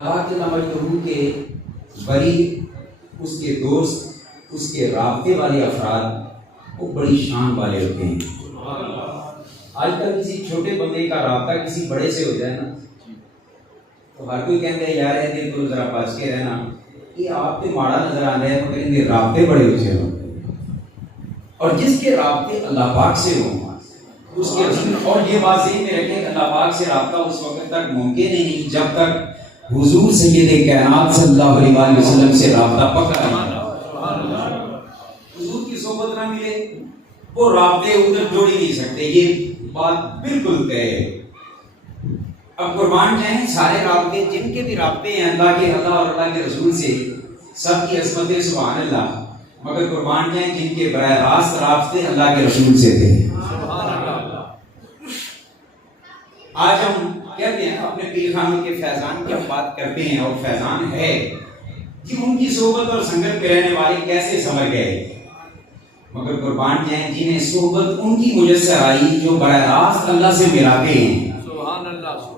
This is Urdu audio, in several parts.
کے بری اس کے دوست اس کے رابطے والے افراد وہ بڑی شان والے ہوتے ہیں۔ آج کل کسی چھوٹے بندے کا رابطہ کسی بڑے سے ہو جائے نا تو ہر کوئی کہتا ہے یار دل تو ذرا بچ کے رہنا، یہ آپ کے ماڑا نظر آ رہا ہے مگر ان کے رابطے بڑے اچھے ہوں، اور جس کے رابطے اللہ پاک سے ہوں اس کے اور یہ بات ذہن میں رکھیں کہ اللہ پاک سے رابطہ اس وقت تک ممکن ہی نہیں جب تک حضور سید کائنات صلی اللہ علیہ وسلم سے رابطہ پکا نہیں۔ حضور کی صحبت نہ ملے وہ رابطے ادھر جوڑ ہی نہیں سکتے، یہ بات بالکل طے ہے۔ اب قربان جائیں سارے رابطے جن کے بھی رابطے ہیں اللہ کے اللہ اور اللہ کے رسول سے، سب کی عظمت سبحان اللہ، مگر قربان جائیں جن کے براہ راست رابطے اللہ کے رسول سے تھے۔ آج ہم کہتے ہیں اپنے پیر خانوں کے فیضان کی ہم بات کرتے ہیں، اور فیضان ہے کہ ان کی صحبت اور سنگت میں رہنے والے کیسے سمجھ گئے، مگر قربان جائیں جنہیں صحبت ان کی میسر آئی جو براہ راست اللہ سے ملاتے ہیں،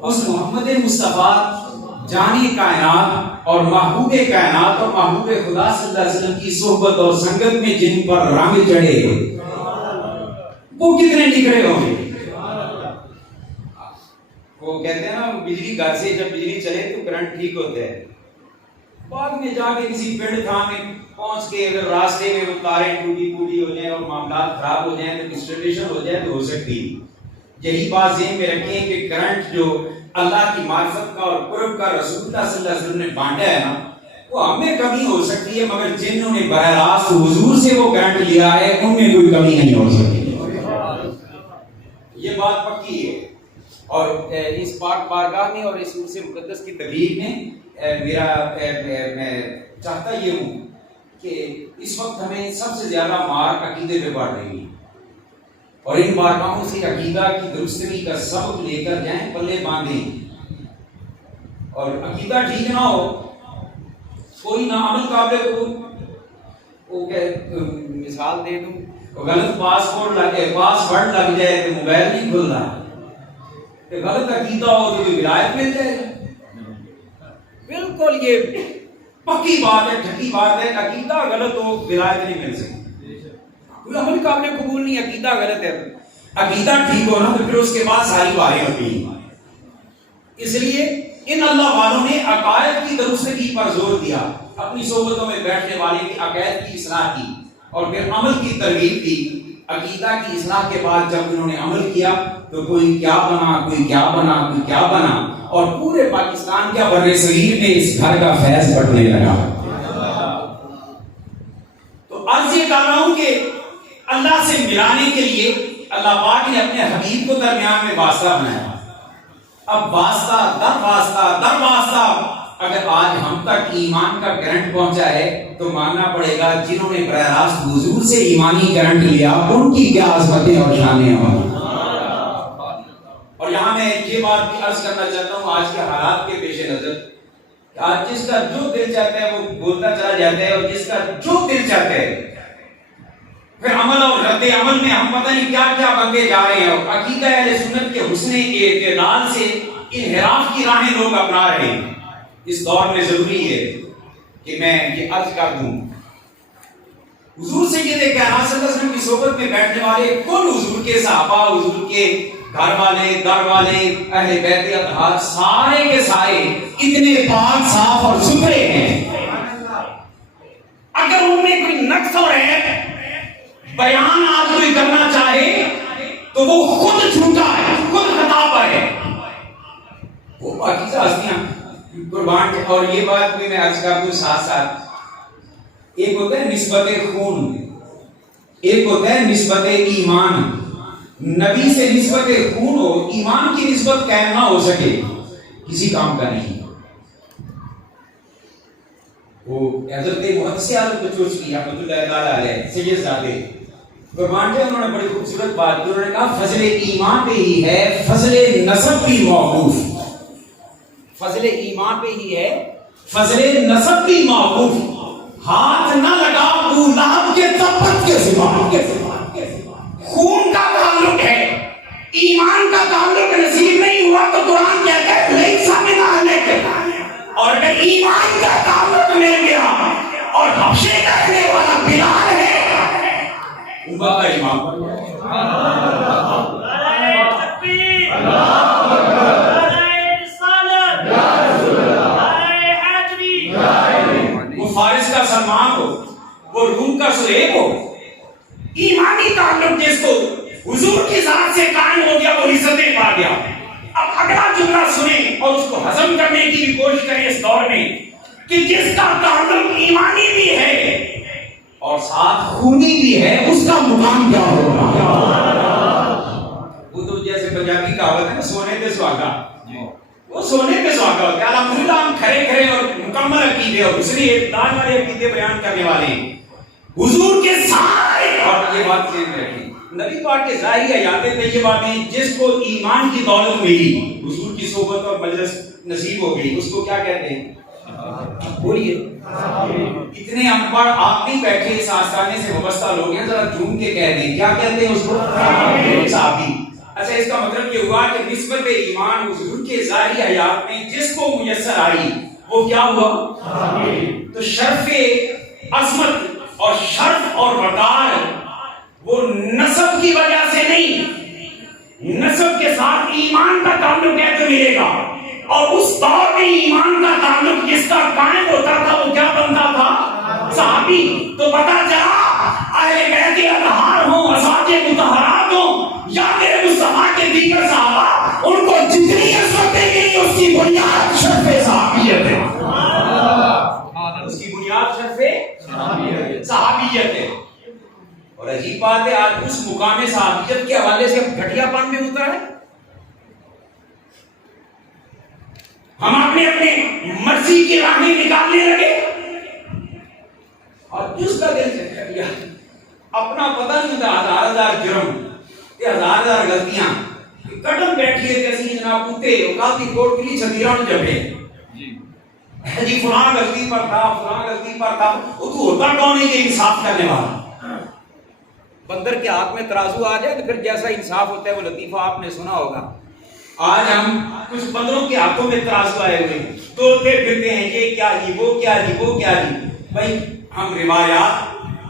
اس محمد مصطفیٰ جانی کائنات اور محبوب کائنات اور محبوب خدا صلی اللہ علیہ وسلم کی صحبت اور سنگت میں جن پر رنگ چڑھے وہ کتنے نکھرے ہوں گے۔ وہ کہتے ہیں نا بجلی گھر سے جب بجلی چلے تو کرنٹ ٹھیک ہوتا ہے، بعد میں جا کے کسی پنڈ تھان میں پہنچ کے اگر راستے میں وہ تاریں ٹوٹی ہو جائیں اور معاملات خراب ہو جائیں تو ڈسٹربیشن ہو جائے تو ہو سکتی ہے۔ یہی بات ذہن میں رکھیں کہ کرنٹ جو اللہ کی معرفت کا اور قرب کا رسول اللہ صلی اللہ علیہ وسلم نے بانٹا ہے نا، وہ ہمیں کمی ہو سکتی ہے مگر جنہوں نے براہ راست حضور سے وہ کرنٹ لیا ہے ان میں کوئی کمی نہیں ہو سکتی، یہ بات پکی ہے۔ اور اس پاک بارگاہ میں اور اس عرص مقدس کی تقریب میں میں چاہتا یہ ہوں کہ اس وقت ہمیں سب سے زیادہ مار عقیدے پہ پڑ رہی ہے، اور ان بارگاہوں سے عقیدہ کی درستگی کا سبق لے کر جائیں، پلے باندھیں، اور عقیدہ ٹھیک نہ ہو کوئی نہ عمل قابل قبول، وہ مثال دے دوں غلط پاسورڈ لگ جائے تو موبائل نہیں کھل رہا، غلط عقیدہ ہو تو ولایت مل جائے گا، بالکل یہ پکی بات ہے، ٹھکی بات ہے، عقیدہ غلط ہو ولایت نہیں مل سکتی، کوئی عمل قابل قبول نہیں، عقیدہ غلط ہے، عقیدہ ٹھیک ہو نا تو پھر اس کے بعد ساری باتیں ہوتی ہیں۔ اس لیے ان اللہ والوں نے عقائد کی درستگی پر زور دیا، اپنی صحبتوں میں بیٹھنے والے کی عقائد کی اصلاح کی اور پھر عمل کی ترغیب دی۔ عقیدہ کی اصلاح کے بعد جب انہوں نے عمل کیا تو کوئی کیا بنا، کوئی کیا بنا، کوئی کیا بنا، اور پورے پاکستان کیا بر صغیر میں اس گھر کا فیض بڑھنے لگا۔ تو عرض یہ کر رہا ہوں کہ اللہ سے ملانے کے لیے اللہ پاک نے اپنے حبیب کو درمیان میں واسطہ بنایا۔ اب واسطہ در واسطہ اگر آج ہم تک ایمان کا کرنٹ پہنچا ہے تو ماننا پڑے گا جنہوں نے براہ راست حضور سے ایمانی کرنٹ لیا ان کی کیا عظمتیں اور شانیں ہوں۔ اور یہاں میں یہ بات بھی عرض کرنا چاہتا ہوں آج کے حالات کے پیش نظر، آج جس کا جو دل چاہتا ہے وہ بولتا چلا جاتا ہے، اور جس کا جو دل چاہتا ہے پھر عمل اور رد عمل میں ہم پتہ نہیں کیا کیا بنتے جا رہے ہیں، اور عقیدہ اہل سنت کے حسن اعتدال سے انحراف کی راہیں لوگ اپنا رہے ہیں۔ اس دور میں ضروری ہے کہ میں یہ عرض کر دوں، حضور سید کائنات صلی اللہ علیہ وسلم کی صحبت میں بیٹھنے والے کل حضور کے صحابہ، حضور کے گھر والے، در والے، اہل بیت اطہار سارے کے سارے اتنے پاک صاف اور ستھرے ہیں، اگر ان میں کوئی نقص اور عیب بیان آج کوئی کرنا چاہے تو وہ خود جھوٹا ہے، خود خطا پر ہے، وہ پاکیزہ ہستیاں قربان۔ اور یہ بات بھی میں عرض کر دوں ساتھ ساتھ، ایک ہوتا ہے نسبت خون، ایک ہوتا ہے نسبت ایمان۔ نبی سے نسبت خون ہو، ایمان کی نسبت قائم نہ ہو سکے کسی کام کا نہیں۔ وہ حضرت محدث عالم بچوچ کی رحمۃ اللہ تعالی علیہ سید زادے قربان جائے، انہوں نے بڑی خوبصورت بات کی، انہوں نے کہا فضل ایمان پہ ہی ہے فضل نسب بھی موقوف، فضل ایمان پہ ہی ہے فضل نسب بھی موقوف، ہاتھ نہ لگا ابو لہب کے تبت کے سوا، خون کا تعلق ہے، ایمان کا تعلق نصیب نہیں ہوا تو قرآن کہتا ہے لیسا من اہلک، اور ایمان کا تعلق مل گیا اور حبشے کا رہنے والا بلال ہے امت کا امام. وہ فارس کا سلمان ہو، وہ روم کا سہیب ہو، ایمانی تعلق جس کو حضور کی ذات سے قائم ہو گیا وہ عزتیں پا گیا. اب اگلا جملہ سنیں اور اس کو ہضم کرنے کی بھی کوشش کریں اس دور میں کہ جس کا تعلق ایمانی بھی ہے اور ساتھ خونی بھی ہے، اس کا مقام کیا ہوگا. وہ تو جیسے پنجابی کہاوت ہے نا، سونے پہ سہاگا، وہ سونے پہ سہاگا ہوتا ہے. الحمدللہ ہم کھڑے کھڑے اور مکمل عقیدے اور دوسری اعتدال والے عقیدے بیان کرنے والے ہیں حضور کے سارے. اور یہ بات ذہن میں رکھیں، نبی پاک کے ظاہری حیات طیبہ میں جس کو ایمان کی دولت ملی، حضور کی صحبت اور مجلس نصیب ہو گئی، اس کو کیا کہتے ہیں؟ بولیے. اتنے ان پڑھ آپ نہیں بیٹھے اس آستانے سے وابستہ لوگ ہیں، ذرا جھوم کے کہہ دیں کیا کہتے ہیں اس کو؟ صحابی. اچھا، اس کا مطلب یہ ہوا کہ نسبت ایمان حضور کے ظاہری حیات میں جس کو میسر آئی وہ کیا ہوا؟ تو شرف عظمت اور شرف اور وقار وہ نسب کی وجہ سے نہیں، نسب کے ساتھ ایمان کا تعلق کیسے ملے گا؟ اور اس دور میں ایمان کا تعلق جس کا قائم ہوتا تھا وہ کیا بنتا تھا؟ صحابی. تو پتا چلا اہل بیت اطہار ہوں، ازواج مطہرات ہوں یا میرے مصطفیٰ کے دیگر صحابہ، ان کو جتنی عزتیں ملی اس کی بنیاد شرف صحابیت ہے. اس کی بنیاد شرف صحابیت ہے. اور عجیب بات ہے، آج اس مقام صحابیت کے حوالے سے گھٹیا پن میں ہوتا ہے. ہم اپنے مرضی کی راہیں نکالنے لگے اور جس کا دل سے کر لیا اپنا پتہ نہیں ہوتا، ہزار ہزار جرم، یہ ہزار ہزار غلطیاں قدم بیٹھیے کسی جناب کتے اوقات کی کوٹ کے لیے چھتیران جبے جی فلاں غلطی پر تھا، فلاں غلطی پر تھا. وہ تو ہوتا کون ہے یہ انصاف کرنے والا؟ بندر کے ہاتھ میں ترازو آ جائے تو پھر جیسا انصاف ہوتا ہے وہ لطیفہ آپ نے سنا ہوگا. آج ہم کچھ بندروں کے ہاتھوں میں ترازو آئے ہوئے ہیں، توڑتے پھرتے ہیں، یہ کیا جی، وہ کیا جی، وہ کیا جی. بھائی ہم روایات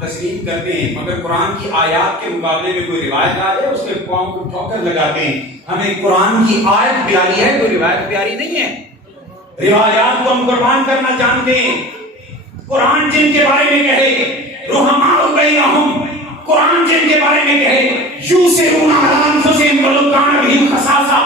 تسلیم کرتے ہیں مگر قرآن کی آیات کے مقابلے میں کوئی روایت آ جائے اس میں پاؤں کو ٹھوکر لگاتے ہیں. ہمیں قرآن کی آیت پیاری ہے، کوئی روایت پیاری نہیں ہے. روایات کو ہم قربان کرنا جانتے ہیں. قرآن جن کے بارے میں کہے رحماء بینہم، قرآن جن کے بارے میں کہے یوسرون علی انفسہم ولو کان بہم خصاصہ،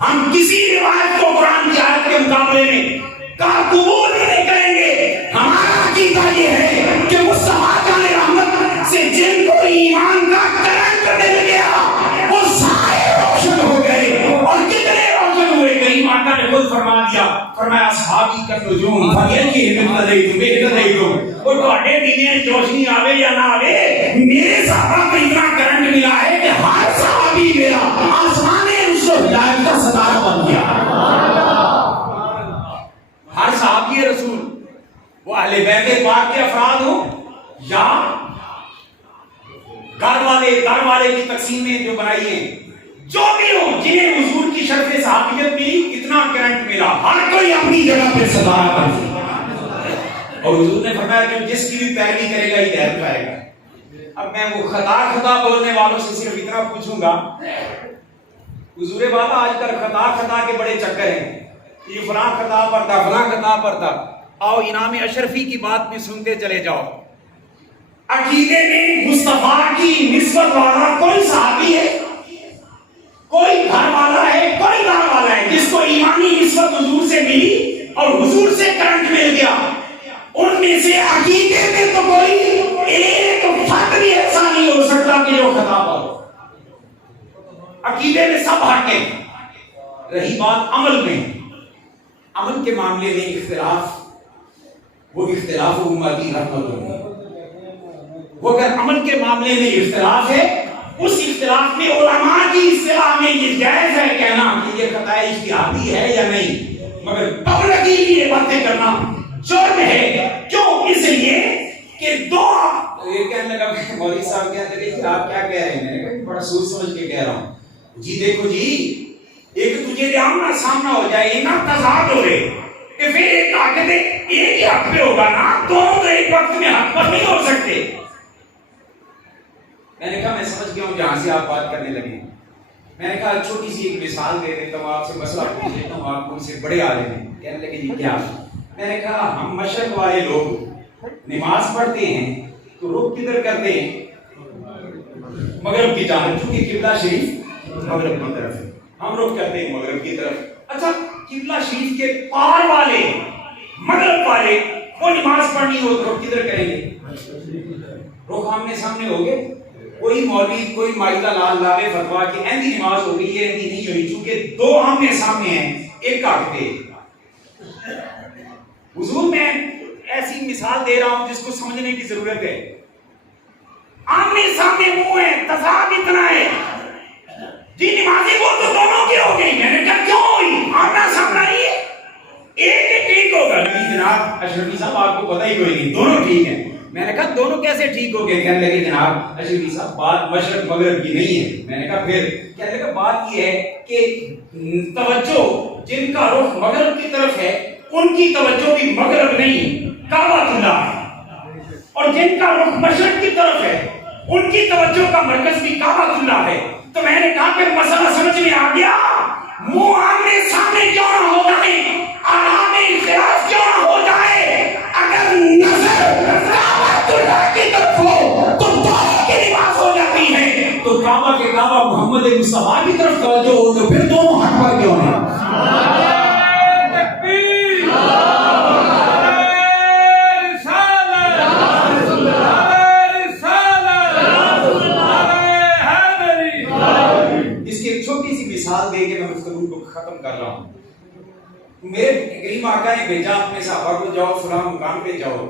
ہم کسی روایت کو قرآن کی آیت کے مقابلے میں قبول نہیں کریں گے. ہمارا عقیدہ یہ ہے کہ مصطفیٰ کا رحمت سے جن کو ایمان کا کرنٹ مل گیا وہ سارے روشن ہو گئے. اور کتنے روشن ہوئے؟ کئی ماتا نے خود فرما دیا، فرمایا اصحابی کا نجوم فلیکی بہتدیتم بہتدیتم. اور تواڈے دینیں روشنی آوے یا نہ آوے، میرے صحابہ کو اتنا کرنٹ ملا ہے کہ ہر صحابی میرا آسمان ہدایت کا ستارہ بن گیا. ہر صحابی رسول وہ اہل بیت پاک کے افراد ہوں یا گھر والے کی تقسیم میں جو بنائی ہے، جو بھی ہو جنہیں حضور کی شرف صحابیت ملی، اتنا کرنٹ ملا، ہر کوئی اپنی جگہ پہ ستارہ بن گیا. اور حضور نے فرمایا کہ جس کی بھی پیروی کرے گا ہدایت پائے گا. اب میں وہ خطا بولنے والوں سے صرف اتنا پوچھوں گا، حضور والا آج کل خطا کے بڑے چکر ہیں، یہ فلاں خطا پر تھا، فلاں خطا پر تھا. آؤ انعام اشرفی کی بات بھی سنتے چلے جاؤ. عقیدے میں مصطفیٰ کی نسبت والا کوئی صحابی ہے، کوئی گھر والا ہے، کوئی گھر والا ہے جس کو ایمانی نسبت حضور سے ملی اور حضور سے کرنٹ مل گیا. ان میں سے عقیدے میں تو کوئی ایک فرد بھی ایسا نہیں ہو سکتا کہ جو خطا پر ہو. عقیدے میں سب ہٹ گئے. رہی بات عمل میں، عمل کے معاملے میں اختلاف، وہ اختلاف امتی رحمت ہے. وہ اگر عمل کے معاملے میں اختلاف ہے، اس اختلاف میں علماء کی اصطلاح میں یہ جائز ہے کہنا کہ یہ خطا اجتہادی ہے یا نہیں، مگر پبلکی یہ باتیں کرنا جرم ہے. کیوں؟ اس لیے کہ یہ کہنے لگا مولوی صاحب کہتے ہیں کہ آپ کیا کہہ رہے ہیں؟ میں نے کہا بڑا سوچ سمجھ کے کہہ رہا ہوں. جی دیکھو جی، ایک تجھے آمنا سامنا ہو جائے، اینا تضاد ہو رہے، کہ پھر ایک طاقت ایک ہی حق پہ ہوگا نا، دونوں تو ایک وقت میں حق پر نہیں ہو سکتے. میں نے کہا میں سمجھ گیا ہوں جہاں سے آپ بات کرنے لگے. میں نے کہا چھوٹی سی ایک مثال دے دیتا ہوں، آپ سے مسئلہ پوچھ لیتا ہوں، آپ ان سے بڑے عالم ہیں. کہنے لگے جی کیا؟ میں نے کہا ہم مشرق والے لوگ نماز پڑھتے ہیں تو رخ کدھر کرتے ہیں؟ مغرب کی جانب، چونکہ قبلہ شریف مغرب کی طرف ہے، ہم رخ کرتے ہیں مغرب کی طرف. اچھا قبلہ شریف کے پار والے مغرب والے وہ نماز پڑھنی ہو تو رخ کدھر کریں گے؟ رخ آمنے سامنے ہو گئے. کوئی مولوی کوئی مائدہ لال لاوے فتوا کہ اہندی نماز ہو گئی ہے، اہندی نہیں ہوئی، چونکہ دو آمنے سامنے ہیں ایک کاٹ پہ. حضور میں ایسی مثال دے رہا ہوں جس کو سمجھنے کی ضرورت ہے. آمنے سامنے منہ ہے، تضاد اتنا ہے. جی نمازی وہ تو دونوں کی ہو گئی. میں نے کہا کیوں ہوئی؟ آمنا سامنا ہی ہے، ایک ہی ٹھیک ہوگا. نہیں جناب اشرفی صاحب آپ کو پتہ ہی کوئی نہیں، دونوں ٹھیک ہیں. میں نے کہا دونوں کیسے ٹھیک ہو گئے؟ کہنے لگے جناب اشرفی صاحب بات مشرق مغرب کی نہیں ہے. میں نے کہا پھر؟ کہنے لگا بات یہ ہے کہ توجہ جن کا رخ مغرب کی طرف ہے ان کی توجہ بھی مغرب نہیں کعبۃ اللہ ہے، اور جن کا رخ مشرق کی طرف ہے ان کی توجہ کا مرکز بھی کعبۃ اللہ ہے. تو میں نے کہا پھر مسئلہ سمجھ میں آ گیا. منہ آمنے سامنے کیوں نہ ہو جائے، آرام اختلاف کیوں نہ ہو جائے، اگر نظر کعبۃ اللہ کی طرف ہو تو دونوں کی نماز ہو جاتی ہے. تو کعبہ کے کعبہ محمد مصطفیٰ کی طرف توجہ ہو تو پھر دونوں حق پر کیوں ہیں؟ مثال دے کے میں گفتگو کو ختم کر رہا ہوں. میرے کریم آقا نے بھیجا اپنے صحابہ کو جاؤ فلاں مقام پہ جاؤ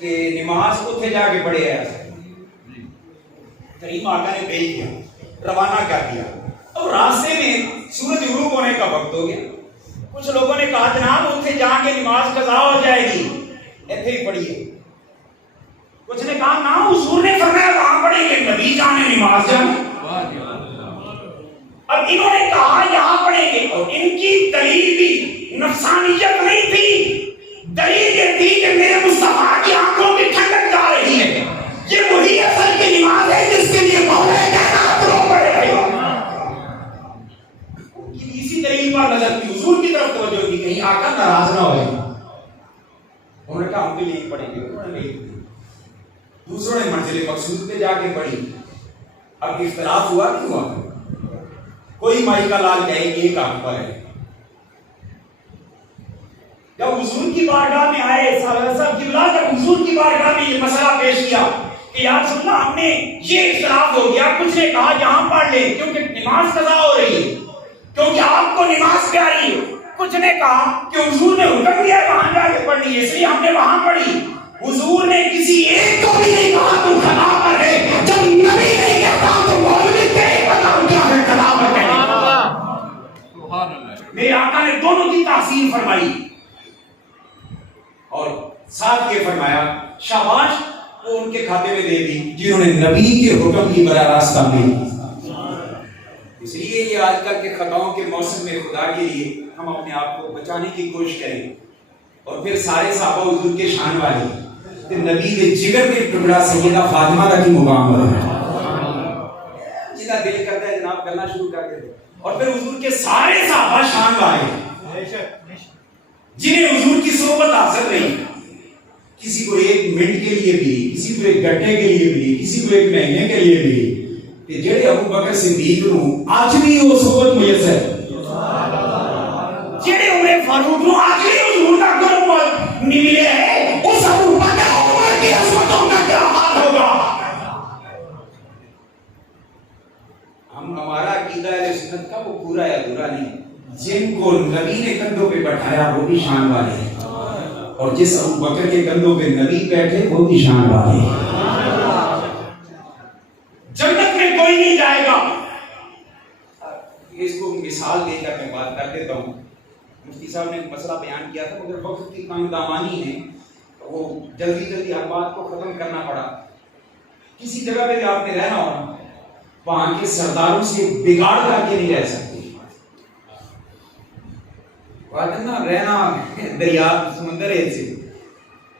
کہ نماز اتنے جا کے پڑھے ہے. کریم آقا نے بھیج دیا، روانہ کر دیا. اور راستے میں سورج غروب ہونے کا وقت ہو گیا. کچھ لوگوں نے کہا جناب اتنے جا کے نماز قضا ہو جائے گی، ایتھے ہی پڑھیے. کچھ نے کہا نا حضور نے فرمایا وہاں پڑھیں گے، نبی جانے نماز جانے. اب انہوں نے کہا یہاں پڑھیں گے، اور ان کی دلیل بھی نفسانیت نہیں تھی، دلیل یہ تھی کہ میرے مصطفیٰ کی آنکھوں کی ٹھنڈک جا رہی ہے. یہ وہی اصل کی نماز ہے جس کے لیے مولا کائنات رو پڑے گا. اسی دلیل پر نظر تھی، حضور کی طرف توجہ تھی، کہیں آقا ناراض نہ ہو جائے. انہوں نے کہا ہم بھی نہیں پڑھیں گے. انہوں نے نہیں پڑھی. دوسروں نے منزل مقصود پہ جا کے پڑھی. اب اختلاف ہوا نہیں ہوا؟ کوئی مائی کا لال کہے ایک آنکھ پر ہے. جب حضور کی بارگاہ میں آئے صاحب قبلہ، جب حضور کی بارگاہ میں یہ مسئلہ پیش کیا کہ یا رسول اللہ ہم نے یہ اختلاف ہو گیا، کچھ نے کہا یہاں پڑھ لیں کیونکہ نماز قضا ہو رہی ہے، کیونکہ آپ کو نماز پیاری ہے. کچھ نے کہا کہ حضور نے حکم دیا وہاں جا کے پڑھنی ہے اس لیے ہم نے وہاں پڑھی. حضور نے کسی ایک کو بھی نہیں کہا تم خطا پر ہے. جب نبی نہیں کہتا تو مولوی تیرے بتاؤ کیا ہے خطا پر ہے. میرے آقا نے دونوں کی تحسین فرمائی اور ساتھ یہ فرمایا شاباش وہ ان کے کھاتے میں دے دی جنہوں نے نبی کے حکم کی براہ راست تعمیل کی. اس لیے یہ آج کل کے خطاؤں کے موسم میں خدا کے لیے ہم اپنے آپ کو بچانے کی کوشش کریں. اور پھر سارے صحابہ حضور کے شان والے کہ نبی کے جگر کے ٹکڑا سیدہ فاطمہ کا کی مقام ہے. جنہیں دل کرتا ہے جناب کرنا شروع کر دے. اور پھر حضور کے سارے صحابہ شان والے جنہیں حضور کی صحبت حاصل رہی. کسی کو ایک منٹ کے لیے ملی، کسی کو ایک گھنٹے کے لیے ملی، کسی کو ایک مہینے کے لیے ملی. کہ جڑے ابو بکر صدیق نو آج بھی وہ صحبت میسر، جڑے عمر فاروق نو آج بھی حضور کا قرب ملے ہے، اس ابو بکر عمر کی عظمتوں کا کیا حال ہوگا. ہمارا عقیدہ اہل سنت کا وہ پورا یا ادھورا نہیں. جن کو نبی نے کندھوں پہ بٹھایا وہ بھی شان والے ہیں، اور جس ابو بکر کے کندھوں پہ نبی بیٹھے وہ بھی شان والے ہیں. جنت میں کوئی نہیں جائے گا. اس کو مثال دے کر میں بات کر دیتا ہوں. مفتی صاحب نے مسئلہ بیان کیا تھا مگر وقت کی کم دامانی ہے وہ جلدی ہر بات کو ختم کرنا پڑا. کسی جگہ پہ آپ نے رہنا ہونا وہاں کے سرداروں سے بگاڑ کر کے نہیں رہ سکتے. وعدن نہ رہنا دریا سمندر ہے سے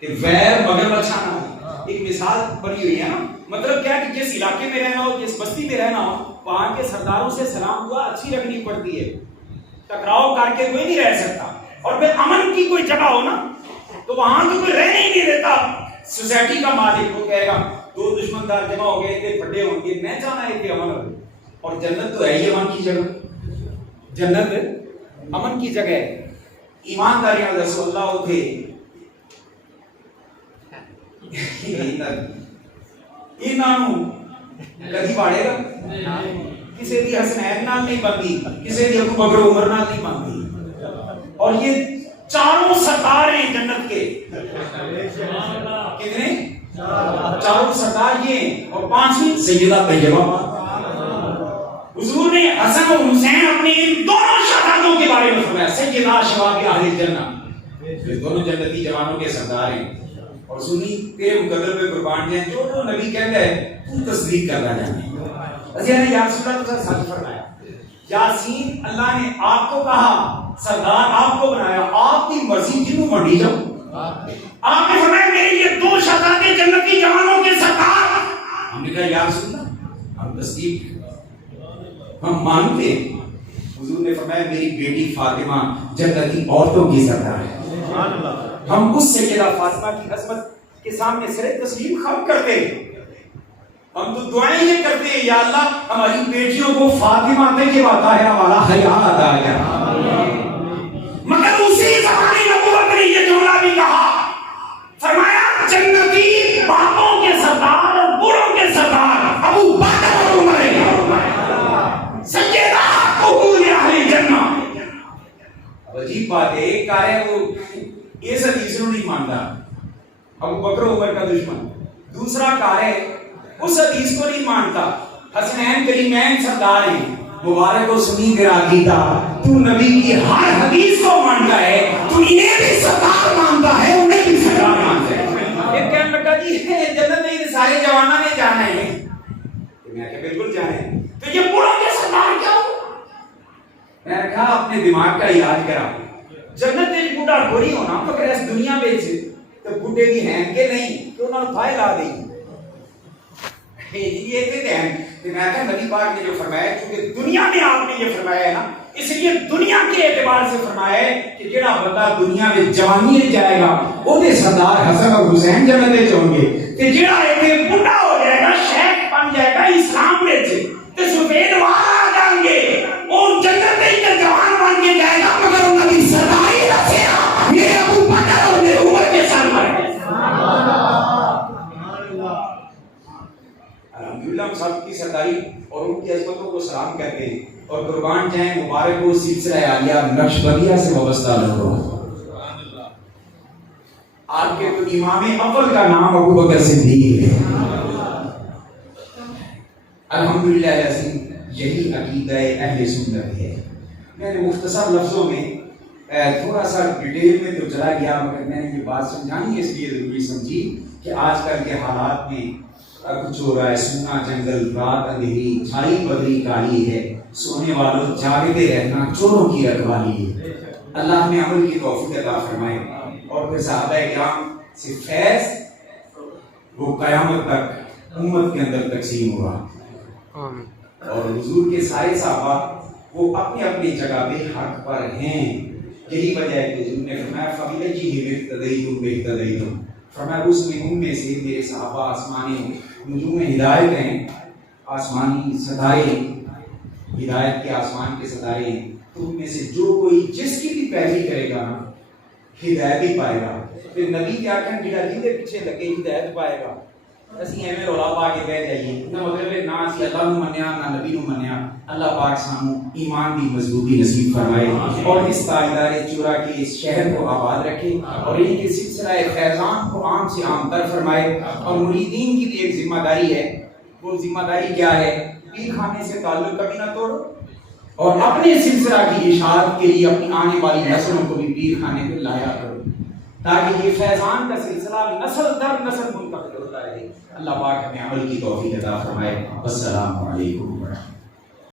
کہ ویر مگر اچھا نہ ہو. ایک مثال بنی ہوئی ہے نا, مطلب کیا کہ جس علاقے میں رہنا ہو, جس بستی میں رہنا ہو, وہاں کے سرداروں سے سلام دعا اچھی رکھنی پڑتی ہے. ٹکراؤ کر کے کوئی نہیں رہ سکتا. اور پھر امن کی کوئی جگہ ہو نا تو وہاں تو کوئی رہنے ہی نہیں دیتا. سوسائٹی کا مالک وہ کہے گا دو دشمندار جمع ہو گئے تھے, پھڈے ہوں گے, میں چاہنا ہے کہ امن ہو. اور جنت تو ہے ہی امن کی جگہ, جنت امن کی جگہ ہے. ایمانداریاں رسول اللہ تھے انہوں کدی باڑے گا کسی دی حسنین نال نہیں بنتی, کسی دی ابو بکر عمر نال نہیں بنتی. اور یہ چاروں سردار ہیں جنت کے. کتنے؟ چاروں سردار یہ ہیں. اور پانچویں سیدہ طیبہ. حضور نے حسن اور حسین اپنے ان دونوں شہزادوں کے بارے میں فرمایا سیدہ شباب اہل الجنہ, یہ دونوں جنتی جوانوں کے سردار ہیں. اور سنی تیرے مقدر پہ قربان جائیں, جو جو نبی کہتا ہے تو تصدیق کرنا جانے. حضرت یا رسول اللہ تو سچ فرمایا. یاسین اللہ نے آپ کو کہا سردار آپ کو بنایا, آپ کی مرضی جنوں منڈی جاؤ. آپ نے فرمایا میرے یہ دو شہزادے جنتی جوانوں کے سردار. ہم نے کہا یا رسول اللہ ہم تصدیق ہم مانتے ہیں. حضور نے فرمایا میری بیٹی فاطمہ جنتی عورتوں کی سردار ہے. ہم اس سیدہ فاطمہ کی عظمت کے سامنے سر تسلیم خم کرتے ہیں. ہم تو دعائیں یہ کرتے ہیں یا اللہ ہماری بیٹیوں کو فاطمہ تک یہ عطا والا حیا عطا کر. مگر اسی زمانے نبوت نے یہ جملہ بھی کہا, فرمایا جنتی باپوں کے سردار اور بوڑھوں کے سردار ابو بکر اور عمر سیدہ قبول اہل جنہ. عجیب بات ہے, ایک کار ہے وہ اس حدیث کو نہیں مانتا, ابو بکر عمر کا دشمن. دوسرا کار ہے اس حدیث کو نہیں مانتا. حسنین کریمین سردار ہیں, مبارک و سنی تیرا عقیدہ, تو نبی کی ہر حدیث کو مانتا ہے, تو انہیں بھی سردار مانتا ہے, انہیں بھی سردار مانتا ہے. ایک کہنے لگا جی جنت میں سارے جوانوں نے جانا ہے. میں کہا بالکل جانا ہے. تو یہ بوڑھوں کے سردار کیا ہو؟ میں نے کہا اپنے دماغ کا علاج کرا. جنت میں بوڑھا گوری ہونا مگر اس دنیا میں تو بوڑھے بھی ہیں کہ نہیں کہ انہوں نے پھائے لا دی. یہ کہتے ہیں کہ میں کہا نبی پاک نے جو فرمایا کیونکہ دنیا میں آپ نے یہ فرمایا ہے نا, اس لیے دنیا کے اعتبار سے فرمایا ہے کہ جڑا بندہ دنیا میں جوانی میں جائے گا وہ دے سردار حسن اور حسین جنت میں ہوں گے. کہ جڑا ایک بوڑھا ہو جائے گا, شیخ بن جائے گا اسلام میں سے تے سفید وار آ جائیں گے, وہ جنت میں جوان بن کے جائے گا مگر انہوں نے سرداری رکھیا میرے ابو بکر اور میرے عمر کے سر پر. الحمدللہ ہم سب کی سرداری اور ان کی عظمتوں کو سلام کرتے ہیں اور قربان جائیں مبارک ہو سلسلہ عالیہ نقشبندیہ سے وابستہ لوگوں. آپ کے تو امام اول کا نام ابو بکر صدیق ہے. الحمدللہ عظیم یہی عقیدہ اہل سنت ہے. میں نے مختصر لفظوں میں تھوڑا سا ڈیٹیل میں تو چلا گیا مگر میں نے یہ بات سمجھانی اس لیے ضروری سمجھی کہ آج کل کے حالات میں کچھ ہو رہا ہے, سونا جنگل, رات اندھیری, چھائی بدری کالی ہے, سونے والوں جاگتے رہنا چوروں کی رکھوالی ہے. اللہ نے عمل کی توفیق عطا فرمائے. اور پھر صحابہ کرام سے فیض وہ قیامت تک امت کے اندر تقسیم ہوا. اور حضور کے سارے صحابہ وہ اپنی اپنی جگہ پہ حق پر ہیں. یہی وجہ ہے کہ حضور نے فرمایا فَبِأَيِّهِمْ اقْتَدَيْتُمْ بِاقْتَدَيْتُمْ, فرمایا اس میں ان میں سے میرے صحابہ آسمانی نجوم ہدایت ہیں, آسمانی ستارے, ہدایت کے آسمان کے ستارے ہیں. تو ان میں سے جو کوئی جس کی بھی پیروی کرے گا نا ہدایت ہی پائے گا. پھر نبی کیا کہیں جڑا جن کے پیچھے لگے ہدایت پائے گا. اسی ایویں رولا پا کے بہ جائیے نا, مطلب ہے نہ اسی اللہ نو منیا نہ نبی نو منیا. اللہ پاک سانو ایمان دی مضبوطی نصیب فرمائے اور اس تاجدار چورا کے اس شہر کو آباد رکھے اور ان کے سلسلہ فیضان کو عام سے عام تر فرمائے. اور مریدین کی بھی ایک ذمہ داری ہے. وہ ذمہ داری کیا ہے؟ پیر خانے سے تعلق کبھی نہ توڑو اور اپنے سلسلہ کی اشاعت کے لیے اپنی آنے والی نسلوں کو بھی پیر خانے پہ لایا کرو تاکہ یہ فیضان کا سلسلہ نسل در نسل منتقل ہوتا رہے. اللہ پاک ہمیں عمل کی توفیق عطا فرمائے. السلام علیکم.